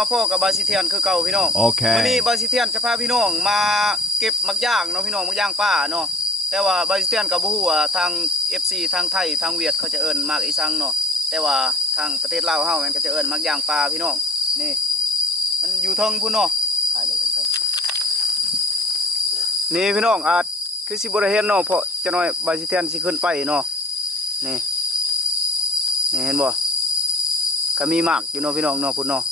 มาพ่อกับบาซิเทียนคือเก่าพี่น้อง Okay. วันนี้บาซิเทียนจะพาพี่น้องมาเก็บมักย่างเนาะพี่น้องมักย่างป้าเนาะแต่ว่าบาซิเทียนกับบ่ฮู้ว่าทาง FC ทางไทยทางเวียดเขาจะเอิ้นมากอีสังเนาะแต่ว่าทางประเทศลาวเฮามันก็จะเอิ้นมักย่างปลาพี่น้องนี่ มันอยู่เทิงพุ่นเนาะถ่ายเลยเทิงๆนี่พี่น้องอาจคือสิบ่ได้เห็นเนาะเพราะจะน้อยบาซิเทียนสิขึ้นไปเนาะนี่นี่เห็นบ่ก็มีหมากอยู่เนาะพี่น้องเนาะพุ่นเนาะ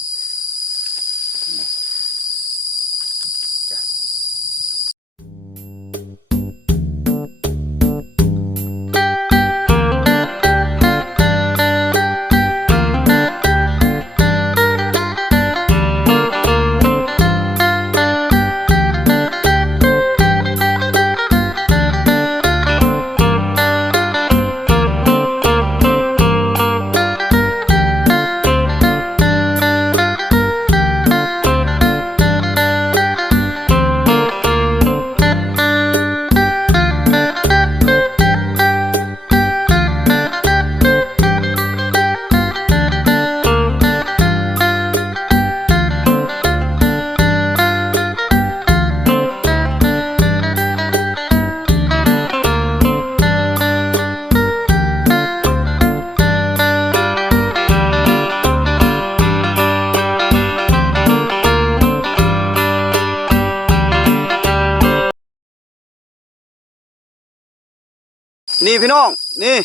นี่พี่น้อง นี่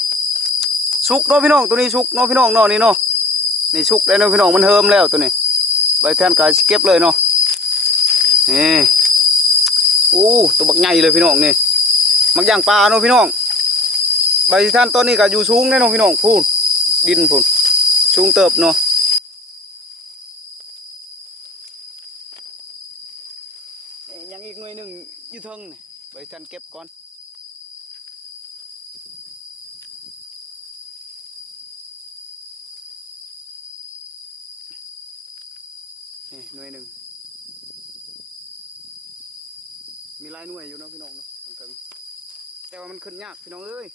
สุกเนาะพี่น้องตัวนี้สุกเนาะพี่น้องเนาะนี่เนาะนี่สุกแล้วเนาะพี่น้องมันเฮิมแล้วตัวนี้ใบแทนกายเก็บเลยเนาะนี่โอ้ตัวบักใหญ่เลยพี่น้องนี่มักย่างปลาเนาะพี่น้อง ใบแทนต้นนี้ก็อยู่สูงแน่เนาะพี่น้องพูนดินพูนสูงเติบเนาะเอ้ยยังอีกหน่วยหนึ่งยู่เทิงนี่ใบแทนเก็บก่อน หน่วยหนึ่ง มีลายหน่วยอยู่เนาะพี่น้องเนาะถึงแต่ว่ามันขึ้นยากพี่น้องเอ้ย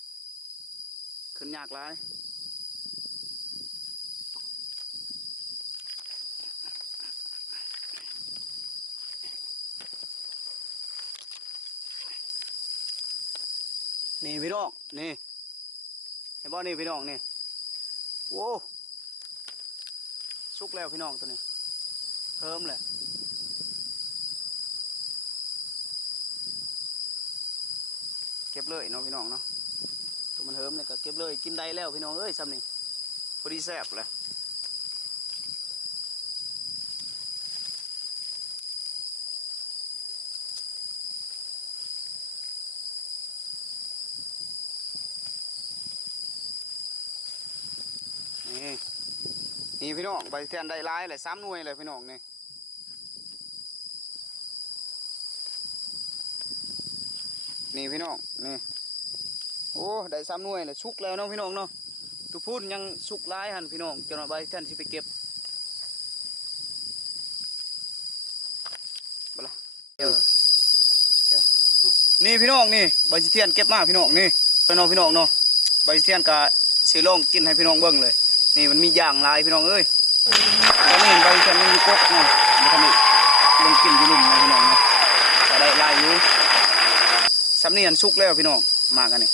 ขึ้นยากหลายนี่พี่น้องนี่เห็นบ่นี่พี่น้องนี่โว้สุกแล้วพี่น้องตัวนี้ เพิ่มเลยเก็บเลยเนาะพี่น้องเนาะตัวมันเฮิมเลยก็เก็บเลยกินได้แล้วพี่น้องเอ้ยซ้ำนี่พอดีแซ่บเลยนี่ นี่พี่น้องใบเทียนได้หลายเลยสามหน่วยเลยพี่น้องนี่นี่พี่น้องนี่โอ้ได้สามหน่วยเลยสุกแล้วเนาะพี่น้องเนาะตุพูนยังสุกหลายหันพี่น้องจนใบเทียนสิไปเก็บบละเออนี่พี่น้องนี่ใบเทียนเก็บมาพี่น้องนี่พี่น้องพี่น้องเนาะใบเทียนกะสิลองกินให้พี่น้องเบิ่งเลย นี่มันมีอย่างลายพี่น้องเอ้ยตอนนี้เห็นใบเทียนมันมีกกเนะมันทำให้ลงกินอยู่หลุมนะพี่น้องนาะก็ได้ลายอยู่สำนียนสุกแล้วพี่น้องมากกันนี่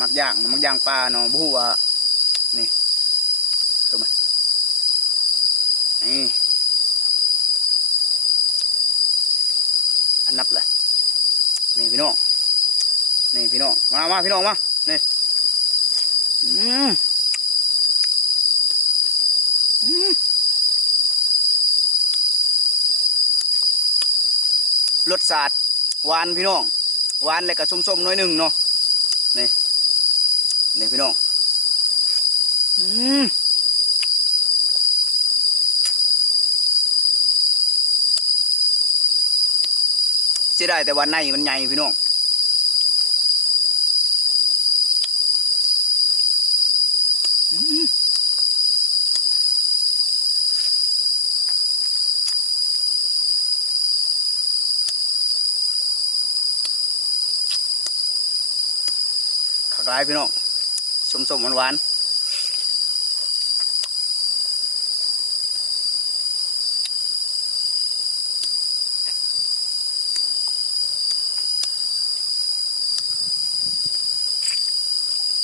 มักย่างมักย่างปลาเนาะบฮูว่านี่เข้ามานี่อันนับเลยนี่พี่น้องนี่พี่น้องมามาพี่น้องมานี่อืม รสชาติหวานพี่น้องหวานแล้วก็ส้มๆน้อยหนึ่งเนาะนี่นี่พี่น้องอืมเสียดายแต่ว่าในมันใหญ่พี่น้อง ลายพี่น้องสมสมหวานหวาน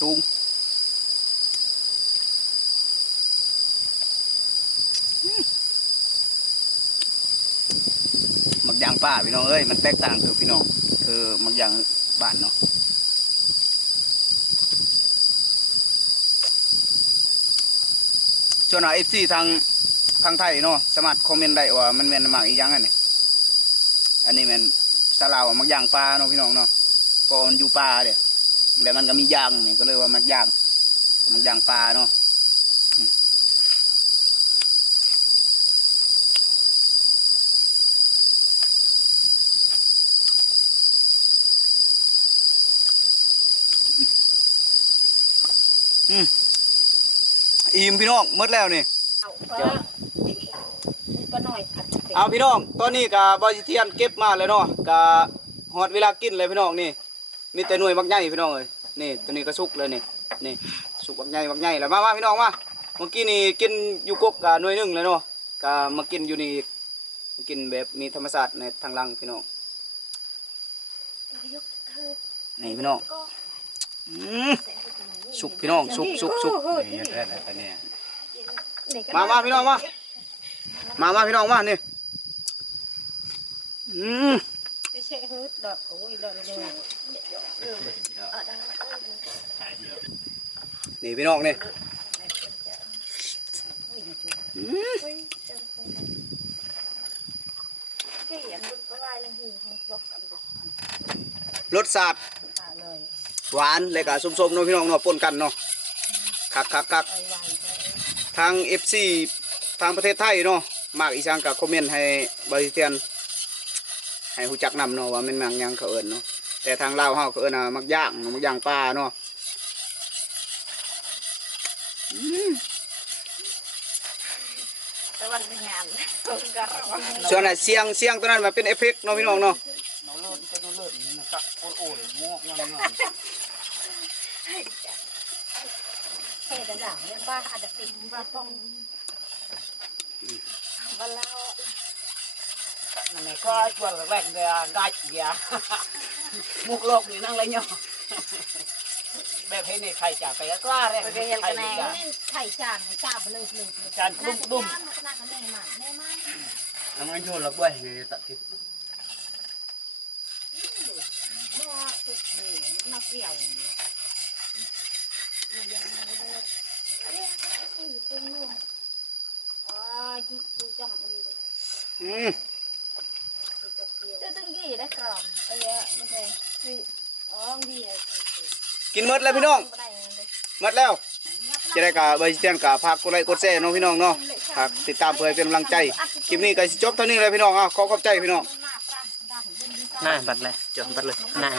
ตุงมักยางป่าพี่น้องเอ้ยมันแตกต่างคือพี่น้อง คือมักยางบ้านเนาะ ส่วนเอฟซีทางทางไทยเนาะสามารถคอมเมนต์ได้ว่ามันเป็นหมักอีกยังไงนี่อันนี้แมันสลาวมักยางปลาเนาะพี่น้องเนาะเพราะมันอยู่ป่าเด้แล้วมันก็มียางนี่ก็เลยว่ามักยางมักยางปลาเนาะอิ่ม พี่น้องหมดแล้วนี่เอาปลาปลาหน่อยผัดเป็ดเอาพี่น้องตอนนี้กับบริเทียนเก็บมาแล้วเนาะกะฮอดเวลากินเลยพี่น้องนี่ มีแต่หน่วยบักใหญ่พี่น้องเอ้ยนี่ตัวนี้ก็สุกเลยนี่นี่สุกบักใหญ่บักใหญ่แล้วมามาพี่น้องมาเมื่อกี้นี่กินอยู่กกกะหน่วยหนึงเลยเนาะกะมากินอยู่นี่อีกมากินแบบมีธรรมชาติในทางหลังพี่น้องยกเถิดนี่พี่น้องก็อืมสุก พี่น้องสุกสุกสุกนี่แรกแต่เนี่ยมามาพี่น้องมามามาพี่น้องมานี่อืมไม่ใช่เฮิร์ดดอกโอ้ยดอกเดียวนี่พี่น้องนี่อืมเกี่ยมบุญก็ว่ายังหูของพวกกันดูรสชาติตาเลย หวานเลยกะส้มๆเนาะพี่น้องเนาะปนกันเนาะคักคักคักไวไวไปทางเอฟซีทางประเทศไทยเนาะมากอีสานกับคอมเมนต์ให้บริเทียนให้หูจักนำเนาะว่ามันมังหยังเขาเอิญเนาะแต่ทางลาวเฮาเขาเอิญอะมักย่างเนาะมักย่างปลาเนาะ แต่วนงานตรงกันเสียงเสียงตัวนั้นมาเป็นเอฟเฟกต์เนาะพี่น้องเนาะเราเลิศก็ต้องเลิศนะกะโอ้โอ้ยงอกงอนงอนเฮ้ยหลังเนี่ยบ้าอาจจะติดบ้าป้องบ้าเล่านั่นไงก็ชวนแรกเดียกัดเดียมุกโลกนี่นั่งเลยเนาะ แบบให้ในใครจะไปก็แรกไปให้เรียนใครกันแน่จะไข่จานจ้าไปเลยเลยจานดุ้มดุ้มขนาดนั้นแน่ากแน่มากน้ำมันโยนละบ้วยตัดทิพหม้อสุดเหนียวนักเดี่ยวมันยังไม่ได้เรียกสี่เป็นลูกอ๋อยิ่งดูจังดีเลยอืมเจ้าตึงกี่ไร กินหมดแล้วพี่น้องม่ได้เลยหมดแล้วจะได้กับใบเตียนกับพักกดไลค์กดแชร์น้องพี่น้องเนาะฝากติดตามเพื่อเป็นกำลังใจคลิปนี้ก็จบเท่านี้เลยพี่น้องอะขอขอบใจพี่น้องมันมากปะดังน่าบัดเลยจบบัดเลยน่า